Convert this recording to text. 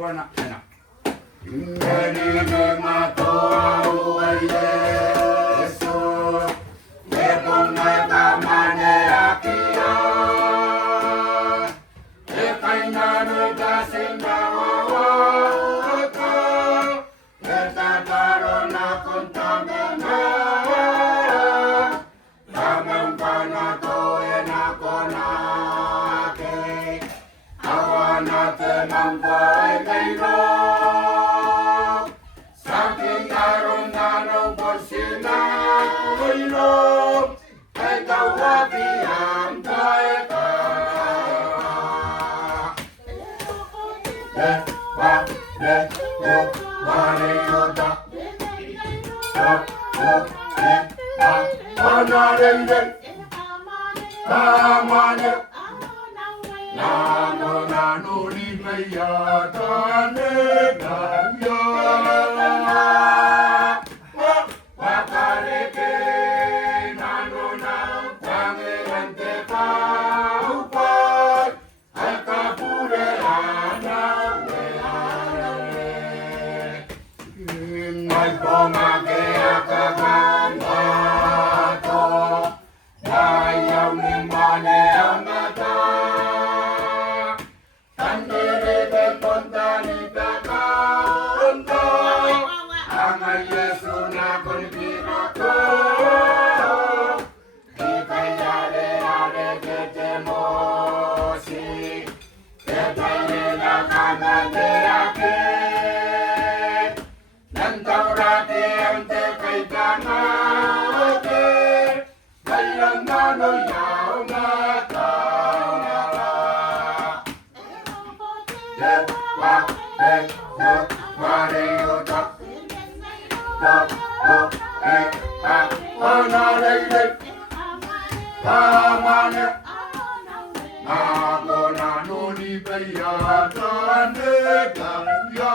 wana ana Ingeri ni matoa Yesu Ebonga kamane akia Ekaina no gasinda wawaka Etataro na kontamena Kamangkana toe na konake Awana te mamboe kairo Saking arong-arong porsina kairo Ikaw wabiyang kaika Wareyota Anarende Tamane Nano nano ni mayata negaya Wakareke nano na Pangerante paupat Akapure anawe Ingay pomake akagandato Ayaw ni mane ang mata Tandere konta ni kakaunto Ang Yesu na konpirato Di kayare are ketemosi Ketaile na kamate ake Nantaurate ante kay kamate Kailang nanoyaw na tawara Wareyota Anarende Tamane Ako na nuni kaya tane kaya